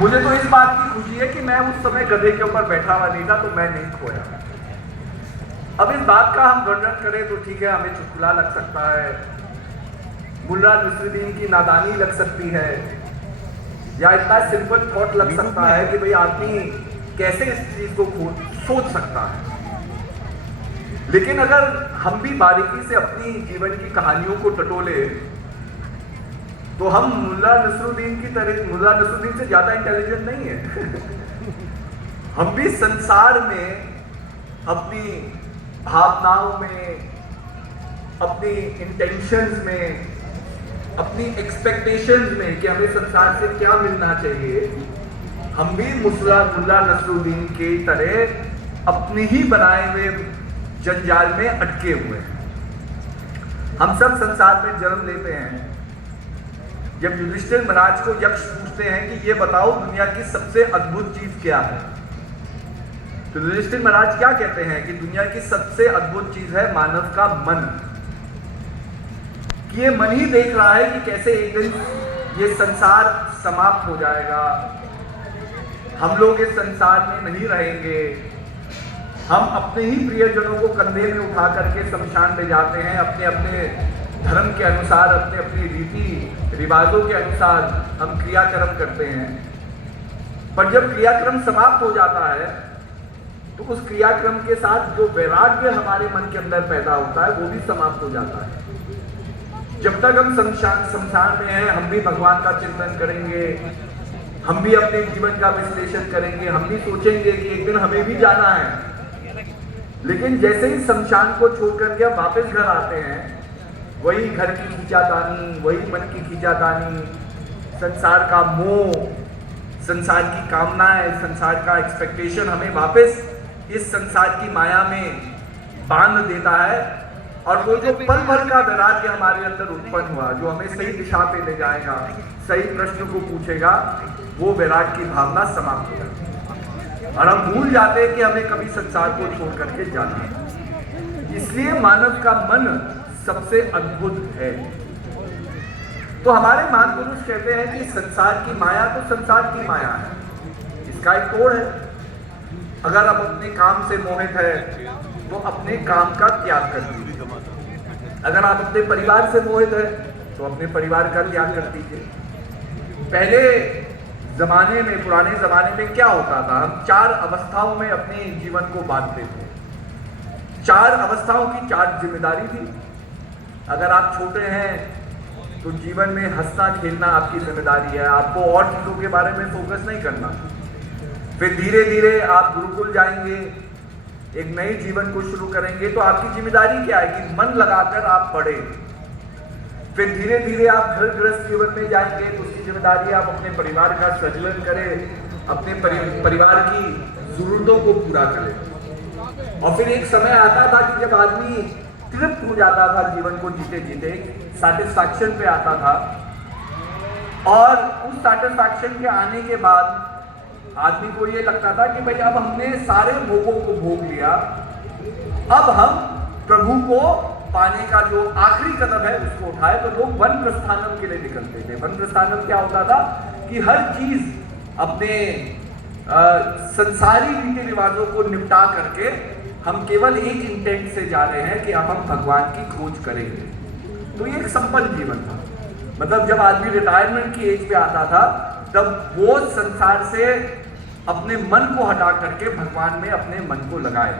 मुझे तो इस बात की खुशी है कि मैं उस समय गधे के ऊपर बैठा हुआ नहीं था, तो मैं नहीं खोया। अब इस बात का हम वर्णन करें तो ठीक है, हमें चुटकुला लग सकता है, मुल्ला नसरुद्दीन की नादानी लग सकती है, या इतना सिंपल थॉट लग सकता है कि भाई आदमी कैसे इस चीज को सोच सकता है। लेकिन अगर हम भी बारीकी से अपनी जीवन की कहानियों को टटोले तो हम मुल्ला नसरुद्दीन से ज्यादा इंटेलिजेंट नहीं है। हम भी संसार में अपनी भावनाओं में, अपनी इंटेंशंस में, अपनी एक्सपेक्टेशंस में कि हमें संसार से क्या मिलना चाहिए, हम भी मुल्ला नसरुद्दीन की तरह अपने ही बनाए हुए जंजाल में अटके हुए हैं। हम सब संसार में जन्म लेते हैं। जब युधिष्ठिर महाराज को यक्ष पूछते हैं कि ये बताओ दुनिया की सबसे अद्भुत चीज क्या है, तो युधिष्ठिर महाराज क्या कहते हैं कि दुनिया की सबसे अद्भुत चीज है मानव का मन। कि ये मन ही देख रहा है कि कैसे एक दिन ये संसार समाप्त हो जाएगा, हम लोग इस संसार में नहीं रहेंगे, हम अपने ही प्रियजनों को कंधे में उठा करके शमशान ले जाते हैं, अपने अपने धर्म के अनुसार, अपने अपनी रीति रिवाजों के अनुसार हम क्रियाक्रम करते हैं। पर जब क्रियाक्रम समाप्त हो जाता है तो उस क्रियाक्रम के साथ जो वैराग्य हमारे मन के अंदर पैदा होता है वो भी समाप्त हो जाता है। जब तक हम शमशान में हैं, हम भी भगवान का चिंतन करेंगे, हम भी अपने जीवन का विश्लेषण करेंगे, हम भी सोचेंगे कि एक दिन हमें भी जाना है। लेकिन जैसे ही शमशान को छोड़ करके हम वापस घर आते हैं, वही घर की खींचातानी, वही मन की खींचातानी, संसार का मोह, संसार की कामनाएं, संसार का एक्सपेक्टेशन हमें वापस इस संसार की माया में बांध देता है। और वो जो पल भर का वैराग्य हमारे अंदर उत्पन्न हुआ, जो हमें सही दिशा पे ले जाएगा, सही प्रश्न को पूछेगा, वो वैराग्य की भावना समाप्त हो जाती है और हम भूल जाते हैं कि हमें कभी संसार को छोड़ करके जाना है। इसलिए मानव का मन सबसे अद्भुत है। तो हमारे महान पुरुष कहते हैं कि संसार की माया तो संसार की माया है, इसका एक तोड़ है। अगर आप अपने काम से मोहित है तो अपने काम का त्याग कर दीजिए। अगर आप अपने परिवार से मोहित है तो अपने परिवार का त्याग कर दीजिए। पहले जमाने में, पुराने जमाने में क्या होता था, हम 4 अवस्थाओं में अपने जीवन को बांटते थे। 4 अवस्थाओं की 4 जिम्मेदारी थी। अगर आप छोटे हैं तो जीवन में हंसना खेलना आपकी जिम्मेदारी है, आपको और चीजों के बारे में फोकस नहीं करना। फिर धीरे धीरे आप गुरुकुल जाएंगे, एक नए जीवन को शुरू करेंगे, तो आपकी जिम्मेदारी क्या है कि मन लगाकर आप पढ़ें। फिर धीरे धीरे आप घर गृहस्थ जीवन में जाएंगे तो उसकी जिम्मेदारी आप अपने परिवार का सृजन करें, अपने परिवार की जरूरतों को पूरा करें। और फिर एक समय आता था कि जब आदमी तृप्त हो जाता था जीवन को जीते जीते, सैटिस्फैक्शन पे आता था, और उस सैटिस्फैक्शन के आने के बाद आदमी को ये लगता था कि भाई अब हमने सारे भोगों को भोग लिया, अब हम प्रभु को पाने का जो आखिरी कदम है उसको उठाए। तो लोग वन प्रस्थानम के लिए निकलते थे। वन प्रस्थानम क्या होता था कि हर चीज अपने संसारी रीति रिवाजों को निपटा करके हम केवल एक इंटेंट से जा रहे हैं कि अब हम भगवान की खोज करेंगे। तो ये एक संपन्न जीवन था। मतलब जब आदमी रिटायरमेंट की एज पे आता था तब वो संसार से अपने मन को हटा करके भगवान में अपने मन को लगाए।